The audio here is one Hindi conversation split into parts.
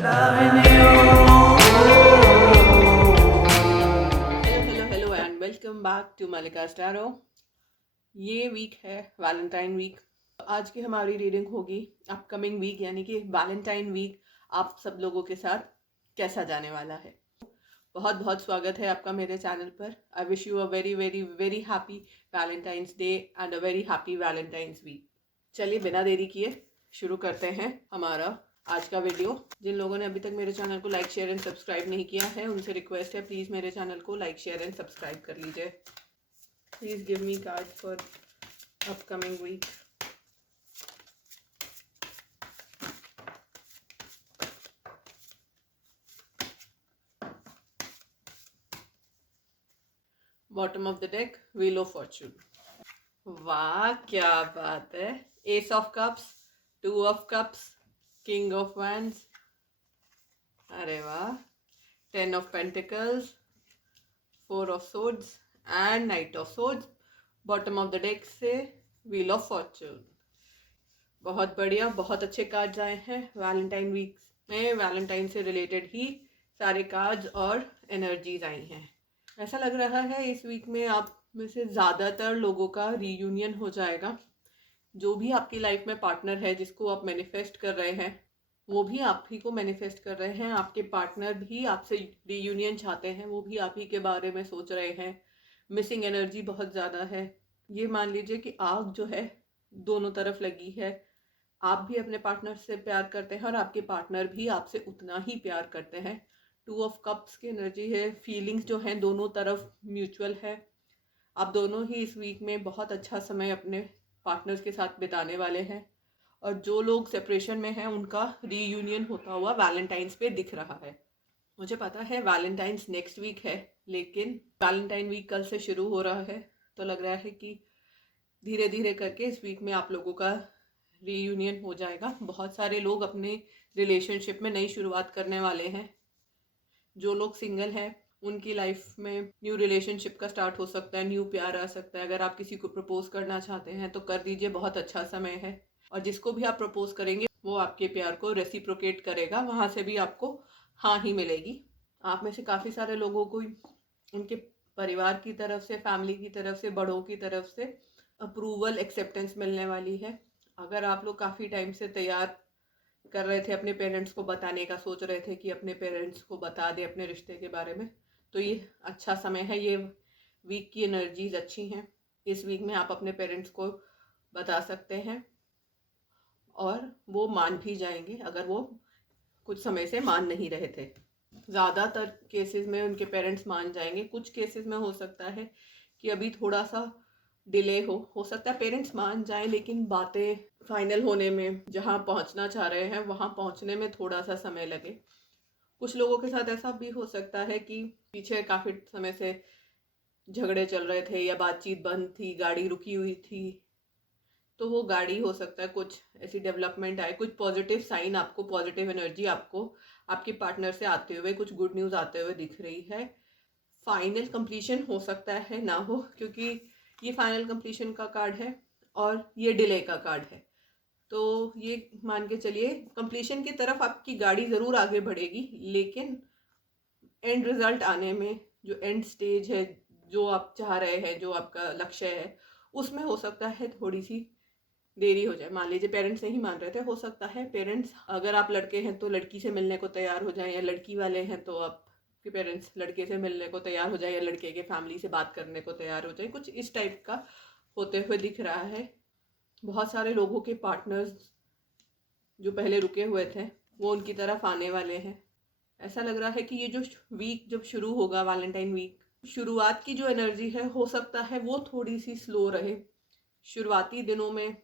Hello and welcome back to मलिका स्टारो। ये वीक है वैलेंटाइन वीक। आज की हमारी रीडिंग होगी अपकमिंग वीक, यानी कि वैलेंटाइन वीक आप सब लोगों के साथ कैसा जाने वाला है। बहुत बहुत स्वागत है आपका मेरे चैनल पर। I wish you a very very very happy Valentine's day and a very happy Valentine's week. चलिए बिना देरी किए शुरू करते हैं हमारा आज का वीडियो। जिन लोगों ने अभी तक मेरे चैनल को लाइक शेयर एंड सब्सक्राइब नहीं किया है उनसे रिक्वेस्ट है, प्लीज़ मेरे चैनल को लाइक शेयर एंड सब्सक्राइब कर लीजिए। Please give me card for upcoming week. Bottom of the deck, wheel of fortune. वाह क्या बात है। Ace of cups, two of cups, king of wands, अरे वाह, ten of pentacles, four of swords and knight of swords. Bottom of the deck से व्हील ऑफ फॉर्चून। बहुत बढ़िया, बहुत अच्छे कार्ड्स आए हैं। वैलेंटाइन वीक में वैलेंटाइन से रिलेटेड ही सारे कार्ड्स और एनर्जीज आई हैं। ऐसा लग रहा है इस वीक में आप में से ज़्यादातर लोगों का रीयूनियन हो जाएगा। जो भी आपकी लाइफ में पार्टनर है जिसको आप मैनिफेस्ट कर रहे हैं वो भी आप ही को मैनिफेस्ट कर रहे हैं। आपके पार्टनर भी आपसे रीयूनियन चाहते हैं, वो भी आप ही के बारे में सोच रहे हैं। मिसिंग एनर्जी बहुत ज़्यादा है। ये मान लीजिए कि आग जो है दोनों तरफ लगी है। आप भी अपने पार्टनर से प्यार करते हैं और आपके पार्टनर भी आपसे उतना ही प्यार करते हैं। टू ऑफ कप्स की एनर्जी है। फीलिंग्स जो हैं दोनों तरफ म्यूचुअल है। आप दोनों ही इस वीक में बहुत अच्छा समय अपने पार्टनर्स के साथ बिताने वाले हैं। और जो लोग सेपरेशन में हैं उनका रीयूनियन होता हुआ वैलेंटाइंस पे दिख रहा है। मुझे पता है वैलेंटाइंस नेक्स्ट वीक है, लेकिन वैलेंटाइन वीक कल से शुरू हो रहा है, तो लग रहा है कि धीरे धीरे करके इस वीक में आप लोगों का रीयूनियन हो जाएगा। बहुत सारे लोग अपने रिलेशनशिप में नई शुरुआत करने वाले हैं। जो लोग सिंगल हैं उनकी लाइफ में न्यू रिलेशनशिप का स्टार्ट हो सकता है, न्यू प्यार आ सकता है। अगर आप किसी को प्रपोज करना चाहते हैं तो कर दीजिए, बहुत अच्छा समय है। और जिसको भी आप प्रपोज करेंगे वो आपके प्यार को रेसिप्रोकेट करेगा, वहाँ से भी आपको हाँ ही मिलेगी। आप में से काफ़ी सारे लोगों को उनके परिवार की तरफ से, फैमिली की तरफ से, बड़ों की तरफ से अप्रूवल, एक्सेप्टेंस मिलने वाली है। अगर आप लोग काफ़ी टाइम से तैयार कर रहे थे, अपने पेरेंट्स को बताने का सोच रहे थे कि अपने पेरेंट्स को बता दें अपने रिश्ते के बारे में, तो ये अच्छा समय है। ये वीक की एनर्जीज अच्छी हैं। इस वीक में आप अपने पेरेंट्स को बता सकते हैं और वो मान भी जाएंगे अगर वो कुछ समय से मान नहीं रहे थे। ज़्यादातर केसेस में उनके पेरेंट्स मान जाएंगे। कुछ केसेस में हो सकता है कि अभी थोड़ा सा डिले हो सकता है पेरेंट्स मान जाएं, लेकिन बातें फाइनल होने में, जहां पहुंचना चाह रहे हैं वहां पहुंचने में थोड़ा सा समय लगे। कुछ लोगों के साथ ऐसा भी हो सकता है कि पीछे काफ़ी समय से झगड़े चल रहे थे या बातचीत बंद थी, गाड़ी रुकी हुई थी, तो वो गाड़ी हो सकता है कुछ ऐसी डेवलपमेंट आए, कुछ पॉजिटिव साइन आपको, पॉजिटिव एनर्जी आपको आपके पार्टनर से आते हुए, कुछ गुड न्यूज़ आते हुए दिख रही है। फाइनल कंप्लीशन हो सकता है ना हो, क्योंकि ये फाइनल कंप्लीशन का कार्ड है और ये डिले का कार्ड है। तो ये मान के चलिए कंप्लीशन की तरफ आपकी गाड़ी ज़रूर आगे बढ़ेगी, लेकिन एंड रिजल्ट आने में, जो एंड स्टेज है, जो आप चाह रहे हैं, जो आपका लक्ष्य है, उसमें हो सकता है थोड़ी सी देरी हो जाए। मान लीजिए पेरेंट्स नहीं मान रहे थे, हो सकता है पेरेंट्स, अगर आप लड़के हैं तो लड़की से मिलने को तैयार हो जाए, या लड़की वाले हैं तो आपके पेरेंट्स लड़के से मिलने को तैयार हो जाए, या लड़के के फैमिली से बात करने को तैयार हो जाए। कुछ इस टाइप का होते हुए दिख रहा है। बहुत सारे लोगों के पार्टनर्स जो पहले रुके हुए थे वो उनकी तरफ आने वाले हैं। ऐसा लग रहा है कि ये जो वीक जब शुरू होगा, वैलेंटाइन वीक, शुरुआत की जो एनर्जी है हो सकता है वो थोड़ी सी स्लो रहे। शुरुआती दिनों में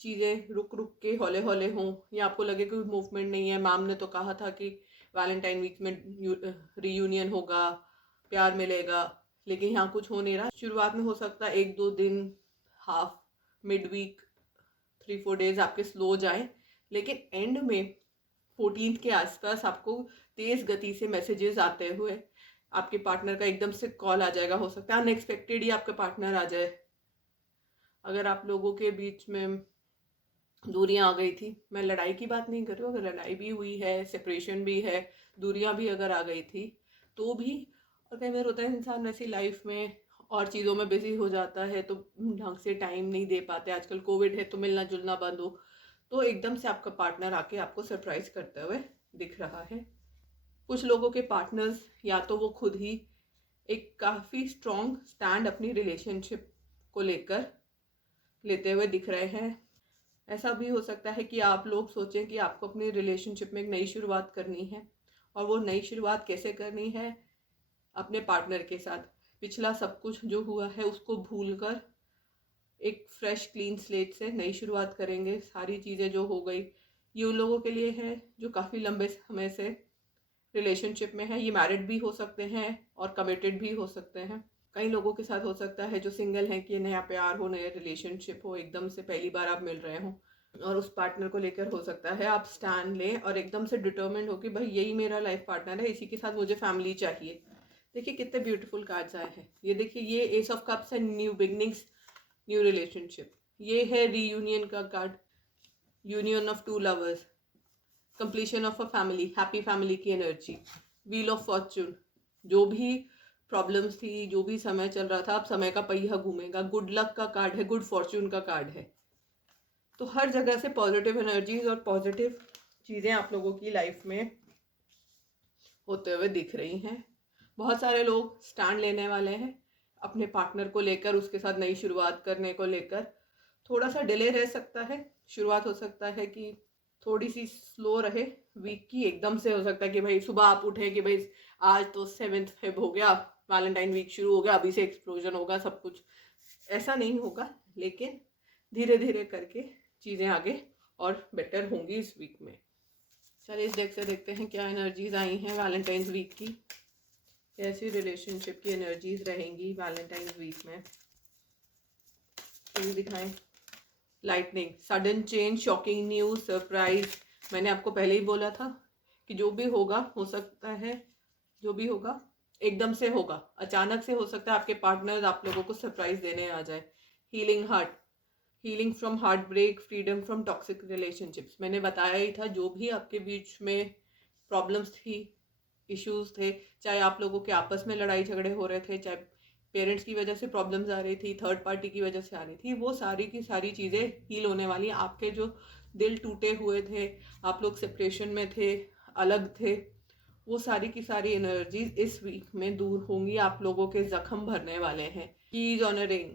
चीज़ें रुक रुक के हौले हौले हों, या आपको लगे कोई मूवमेंट नहीं है। मैम ने तो कहा था कि वैलेंटाइन वीक में रीयूनियन होगा, प्यार मिलेगा, लेकिन यहाँ कुछ हो नहीं रहा। शुरुआत में हो सकता है 1-2 दिन, हाफ, मिड वीक, 3-4 डेज आपके स्लो जाएं, लेकिन एंड में 14 के आसपास आपको तेज़ गति से मैसेजेस आते हुए आपके पार्टनर का एकदम से कॉल आ जाएगा। हो सकता है अनएक्सपेक्टेड ही आपका पार्टनर आ जाए। अगर आप लोगों के बीच में दूरियां आ गई थी। मैं लड़ाई की बात नहीं कर रही हूँ, अगर लड़ाई भी हुई है, सेपरेशन भी है, दूरियां भी अगर आ गई थी तो भी, और कई बार होता है इंसान वैसी लाइफ में और चीज़ों में बिजी हो जाता है तो ढंग से टाइम नहीं दे पाते। आजकल कोविड है तो मिलना जुलना बंद हो, तो एकदम से आपका पार्टनर आके आपको सरप्राइज करते हुए दिख रहा है। कुछ लोगों के पार्टनर्स या तो वो खुद ही एक काफ़ी स्ट्रॉन्ग स्टैंड अपनी रिलेशनशिप को लेकर लेते हुए दिख रहे हैं। ऐसा भी हो सकता है कि आप लोग सोचें कि आपको अपनी रिलेशनशिप में एक नई शुरुआत करनी है, और वो नई शुरुआत कैसे करनी है? अपने पार्टनर के साथ। पिछला सब कुछ जो हुआ है उसको भूलकर एक फ्रेश क्लीन स्लेट से नई शुरुआत करेंगे। सारी चीज़ें जो हो गई ये उन लोगों के लिए है जो काफ़ी लंबे समय से रिलेशनशिप में है। ये मैरिड भी हो सकते हैं और कमिटेड भी हो सकते हैं। कई लोगों के साथ हो सकता है जो सिंगल हैं कि नया प्यार हो, नया रिलेशनशिप हो, एकदम से पहली बार आप मिल रहे हो, और उस पार्टनर को लेकर हो सकता है आप स्टैंड लें और एकदम से डिटर्मिन्ड हो कि भाई यही मेरा लाइफ पार्टनर है, इसी के साथ मुझे फैमिली चाहिए। देखिए कितने ब्यूटीफुल कार्ड्स आए हैं। ये देखिए, ये एस ऑफ कप्स है, न्यू बिगनिंग्स, न्यू रिलेशनशिप। ये है रीयूनियन का card, union of to lovers, completion of a family, happy family की एनर्जी। व्हील ऑफ फॉर्च्यून, जो भी प्रॉब्लम्स थी, जो भी समय चल रहा था, अब समय का पहिया घूमेगा। गुड लक का कार्ड है, गुड फॉर्च्यून का कार्ड है। तो हर जगह से पॉजिटिव एनर्जीज और पॉजिटिव चीज़ें आप लोगों की लाइफ में होते हुए दिख रही हैं। बहुत सारे लोग स्टैंड लेने वाले हैं अपने पार्टनर को लेकर, उसके साथ नई शुरुआत करने को लेकर। थोड़ा सा डिले रह सकता है, शुरुआत हो सकता है कि थोड़ी सी स्लो रहे वीक की। एकदम से हो सकता है कि भाई सुबह आप उठे कि भाई आज तो 7 फेब हो गया, वैलेंटाइन वीक शुरू हो गया, अभी से एक्सप्लोजन होगा सब कुछ, ऐसा नहीं होगा। लेकिन धीरे धीरे करके चीज़ें आगे और बेटर होंगी इस वीक में। चलिए इस डेक से देखते हैं क्या एनर्जीज आई हैं वैलेंटाइंस वीक की, कैसी रिलेशनशिप की एनर्जीज रहेंगी वैलेंटाइंस वीक में। तो दिखाएं। Lightning, sudden change, shocking news, surprise. मैंने आपको पहले ही बोला था कि जो भी होगा, हो सकता है जो भी होगा एकदम से होगा, अचानक से हो सकता है आपके पार्टनर आप लोगों को सरप्राइज देने आ जाए। Healing heart, healing from heartbreak, freedom from toxic relationships. मैंने बताया ही था जो भी आपके बीच में प्रॉब्लम्स थी, इश्यूज थे, चाहे आप लोगों के आपस में लड़ाई झगड़े हो रहे थे, चाहे पेरेंट्स की वजह से प्रॉब्लम्स आ रही थी, थर्ड पार्टी की वजह से आ रही थी, वो सारी की सारी चीज़ें हील होने वाली। आपके जो दिल टूटे हुए थे, आप लोग सेपरेशन में थे, अलग थे, वो सारी की सारी एनर्जीज इस वीक में दूर होंगी। आप लोगों के जख्म भरने वाले हैं। कीज ऑन अ रिंग,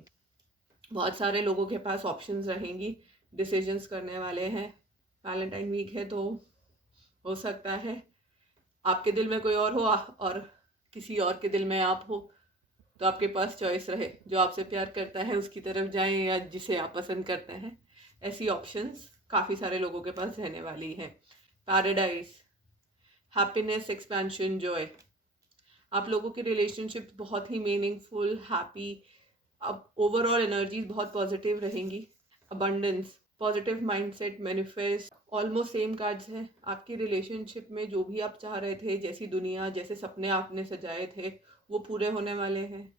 बहुत सारे लोगों के पास ऑप्शंस रहेंगी, डिसीजंस करने वाले हैं। वैलेंटाइन वीक है तो हो सकता है आपके दिल में कोई और हो और किसी और के दिल में आप हो, तो आपके पास चॉइस रहे, जो आपसे प्यार करता है उसकी तरफ जाएं या जिसे आप पसंद करते हैं। ऐसी ऑप्शंस काफ़ी सारे लोगों के पास रहने वाली हैं। Paradise, happiness, expansion, Joy. आप लोगों की रिलेशनशिप बहुत ही मीनिंगफुल, हैप्पी, अब ओवरऑल एनर्जीज बहुत पॉजिटिव रहेंगी। Abundance, positive mindset, manifest, almost same cards हैं। आपकी रिलेशनशिप में जो भी आप चाह रहे थे, जैसी दुनिया, जैसे सपने आपने सजाए थे, वो पूरे होने वाले हैं।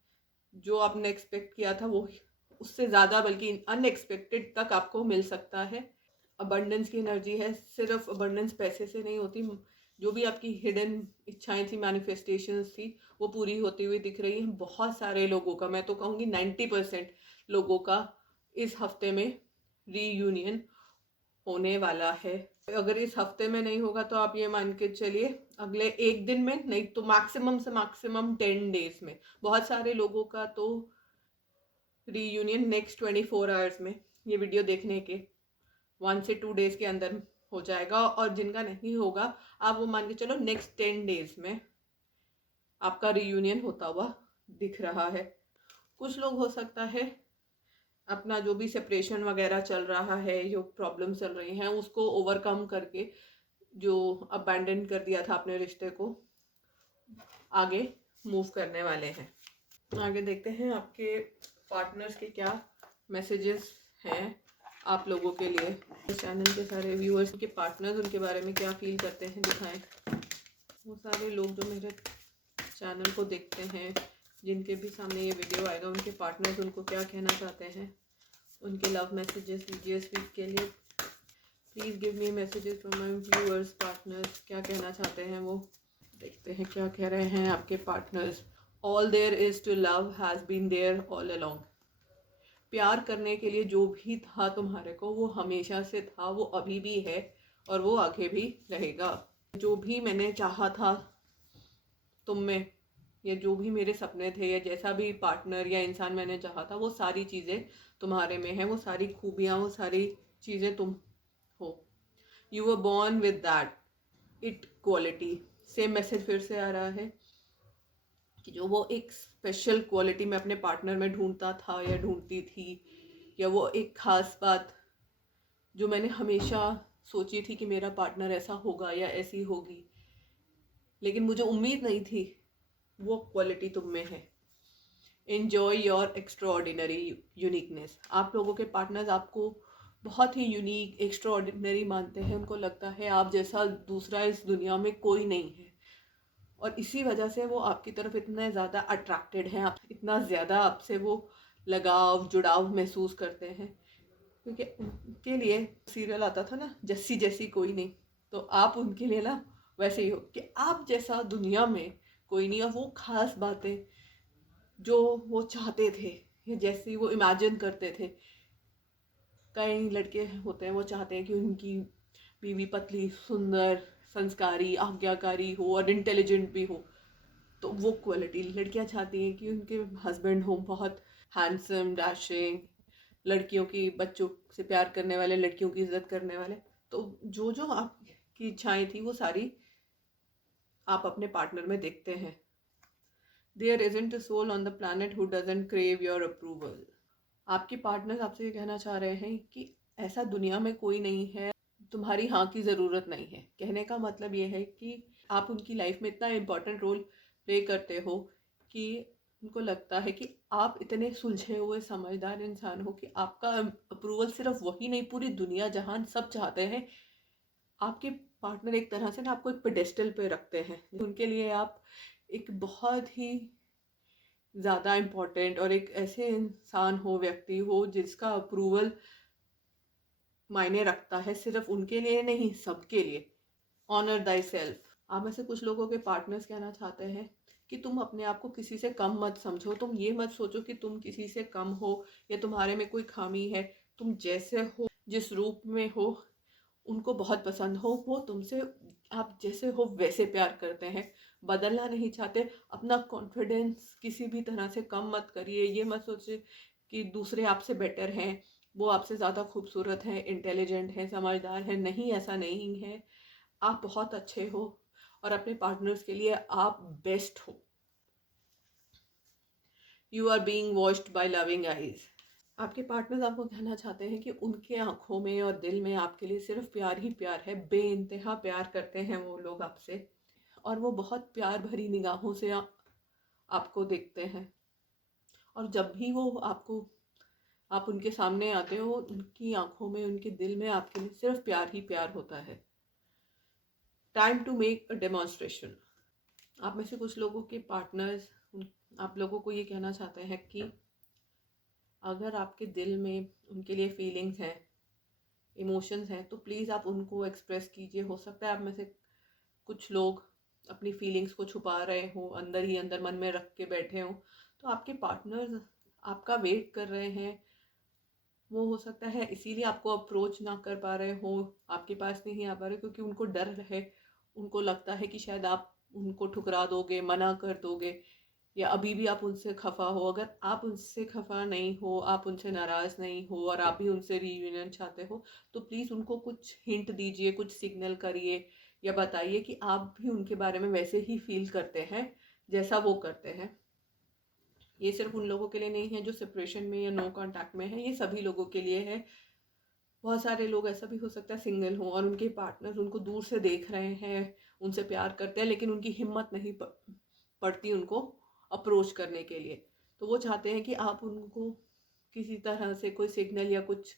जो आपने एक्सपेक्ट किया था वो उससे ज़्यादा, बल्कि अनएक्सपेक्टेड तक आपको मिल सकता है। अबंडेंस की एनर्जी है। सिर्फ अबंडेंस पैसे से नहीं होती, जो भी आपकी हिडन इच्छाएं थी, मैनिफेस्टेशंस थी, वो पूरी होती हुई दिख रही हैं। बहुत सारे लोगों का, मैं तो कहूँगी 90% लोगों का इस हफ्ते में रीयूनियन होने वाला है। अगर इस हफ्ते में नहीं होगा तो आप ये मान के चलिए अगले एक दिन में, नहीं तो मैक्सिमम से मैक्सिमम 10 डेज में। बहुत सारे लोगों का तो रीयूनियन नेक्स्ट 24 आवर्स में, ये वीडियो देखने के 1 से 2 डेज के अंदर हो जाएगा। और जिनका नहीं होगा आप वो मान के चलो नेक्स्ट 10 डेज में आपका रीयूनियन होता हुआ दिख रहा है। कुछ लोग हो सकता है अपना जो भी सेपरेशन वगैरह चल रहा है, जो प्रॉब्लम चल रही हैं, उसको ओवरकम करके जो अबैंडन कर दिया था अपने रिश्ते को, आगे मूव करने वाले हैं। आगे देखते हैं आपके पार्टनर्स के क्या मैसेजेस हैं आप लोगों के लिए। चैनल के सारे व्यूअर्स के पार्टनर्स उनके बारे में क्या फील करते हैं, दिखाएं। वो सारे लोग जो मेरे चैनल को देखते हैं, जिनके भी सामने ये वीडियो आएगा, उनके पार्टनर्स उनको क्या कहना चाहते हैं, उनके लव मैसेजेस लीजिए इस वीक के लिए। Please give me messages from my viewers, partners, क्या कहना चाहते हैं वो। देखते हैं क्या कह रहे हैं आपके partners. All there is to love has been there all along. प्यार करने के लिए जो भी था तुम्हारे को वो हमेशा से था, वो अभी भी है और वो आगे भी रहेगा। जो भी मैंने चाहा था तुम में, या जो भी मेरे सपने थे, या जैसा भी पार्टनर या इंसान मैंने चाहा था, वो सारी चीज़ें तुम्हारे में हैं, वो सारी खूबियाँ, वो सारी चीज़ें तुम हो। You were born with that it quality. Same message फिर से आ रहा है कि जो वो एक स्पेशल क्वालिटी मैं अपने पार्टनर में ढूंढता था या ढूंढती थी, या वो एक ख़ास बात जो मैंने हमेशा सोची थी कि मेरा पार्टनर ऐसा होगा या ऐसी होगी, लेकिन मुझे उम्मीद नहीं थी, वो क्वालिटी तुम में है। Enjoy your extraordinary uniqueness. आप लोगों के पार्टनर्स आपको बहुत ही यूनिक, एक्स्ट्राऑर्डिनरी मानते हैं। उनको लगता है आप जैसा दूसरा इस दुनिया में कोई नहीं है, और इसी वजह से वो आपकी तरफ इतने ज़्यादा अट्रैक्टेड हैं, आप इतना ज़्यादा आपसे वो लगाव, जुड़ाव महसूस करते हैं। क्योंकि उनके लिए सीरियल आता था ना, जस्सी जैसी कोई नहीं, तो आप उनके लिए ना वैसे ही हो कि आप जैसा दुनिया में कोई नहीं। और वो खास बातें जो वो चाहते थे या जैसी वो इमेजिन करते थे, कई लड़के होते हैं वो चाहते हैं कि उनकी बीवी पतली, सुंदर, संस्कारी, आज्ञाकारी हो और इंटेलिजेंट भी हो। तो वो क्वालिटी लड़कियां चाहती हैं कि उनके हस्बैंड हो बहुत हैंडसम, डैशिंग, लड़कियों की, बच्चों से प्यार करने वाले, लड़कियों की इज्जत करने वाले। तो जो जो आपकी इच्छाएं थी वो सारी आप अपने पार्टनर में देखते हैं। There isn't a soul on the planet who doesn't crave your approval. आपके पार्टनर आपसे ये कहना चाह रहे हैं कि ऐसा दुनिया में कोई नहीं है, तुम्हारी हाँ की ज़रूरत नहीं है। कहने का मतलब ये है कि आप उनकी लाइफ में इतना इम्पोर्टेंट रोल प्ले करते हो कि उनको लगता है कि आप इतने सुलझे हुए समझदार इंसान हो कि आपका अप्रूवल सिर्फ वही नहीं, पूरी दुनिया जहान सब चाहते हैं। आपके पार्टनर एक तरह से ना आपको एक पेडेस्टल पे रखते हैं। उनके लिए आप एक बहुत ही ज़्यादा इम्पोर्टेंट और एक ऐसे इंसान हो, व्यक्ति हो जिसका अप्रूवल मायने रखता है, सिर्फ उनके लिए नहीं, सबके लिए। Honour thyself. आप में से कुछ लोगों के पार्टनर्स कहना चाहते हैं कि तुम अपने आप को किसी से कम मत समझो। तुम ये मत सोचो कि तुम किसी से कम हो या तुम्हारे में कोई खामी है। तुम जैसे हो, जिस रूप में हो, उनको बहुत पसंद हो। वो तुमसे आप जैसे हो वैसे प्यार करते हैं, बदलना नहीं चाहते। अपना कॉन्फिडेंस किसी भी तरह से कम मत करिए। ये मत सोचिए कि दूसरे आपसे बेटर हैं, वो आपसे ज़्यादा खूबसूरत हैं, इंटेलिजेंट हैं, समझदार हैं। नहीं, ऐसा नहीं है। आप बहुत अच्छे हो और अपने पार्टनर्स के लिए आप बेस्ट हो। You are being watched by loving eyes. आपके पार्टनर्स आपको कहना चाहते हैं कि उनके आंखों में और दिल में आपके लिए सिर्फ प्यार ही प्यार है। बेइंतहा प्यार करते हैं वो लोग आपसे, और वो बहुत प्यार भरी निगाहों से आपको देखते हैं। और जब भी वो आप उनके सामने आते हो, उनकी आंखों में, उनके दिल में आपके लिए सिर्फ प्यार ही प्यार होता है। Time to make a demonstration. आप में से कुछ लोगों के पार्टनर्स आप लोगों को ये कहना चाहते हैं कि अगर आपके दिल में उनके लिए फीलिंग्स हैं, इमोशंस हैं, तो प्लीज़ आप उनको एक्सप्रेस कीजिए। हो सकता है आप में से कुछ लोग अपनी फीलिंग्स को छुपा रहे हो, अंदर ही अंदर मन में रख के बैठे हो। तो आपके पार्टनर्स आपका वेट कर रहे हैं। वो हो सकता है इसीलिए आपको अप्रोच ना कर पा रहे हो, आपके पास नहीं आ पा रहे, क्योंकि उनको डर है। उनको लगता है कि शायद आप उनको ठुकरा दोगे, मना कर दोगे, या अभी भी आप उनसे खफा हो। अगर आप उनसे खफा नहीं हो, आप उनसे नाराज़ नहीं हो, और आप भी उनसे रीयूनियन चाहते हो, तो प्लीज़ उनको कुछ हिंट दीजिए, कुछ सिग्नल करिए, या बताइए कि आप भी उनके बारे में वैसे ही फील करते हैं जैसा वो करते हैं। ये सिर्फ उन लोगों के लिए नहीं है जो सेपरेशन में या नो कांटेक्ट में है, ये सभी लोगों के लिए है। बहुत सारे लोग ऐसा भी हो सकता है सिंगल हों और उनके पार्टनर उनको दूर से देख रहे हैं, उनसे प्यार करते हैं, लेकिन उनकी हिम्मत नहीं पड़ती उनको अप्रोच करने के लिए। तो वो चाहते हैं कि आप उनको किसी तरह से कोई सिग्नल या कुछ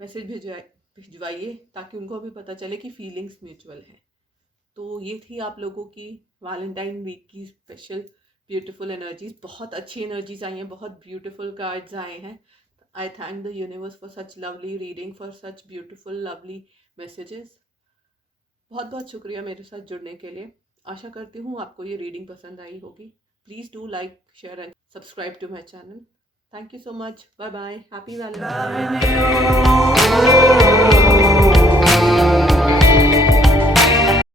मैसेज भिजवाइए, ताकि उनको भी पता चले कि फीलिंग्स म्यूचुअल हैं। तो ये थी आप लोगों की वैलेंटाइन वीक की स्पेशल ब्यूटीफुल एनर्जीज। बहुत अच्छी एनर्जीज आई हैं, बहुत ब्यूटीफुल कार्ड्स आए हैं। I thank the universe for such lovely reading, for such beautiful lovely messages. बहुत बहुत शुक्रिया मेरे साथ जुड़ने के लिए. आशा करती हूँ आपको ये रीडिंग पसंद आई होगी. Please do like, share and subscribe to my channel. Thank you so much. Bye bye. Happy Valentine's.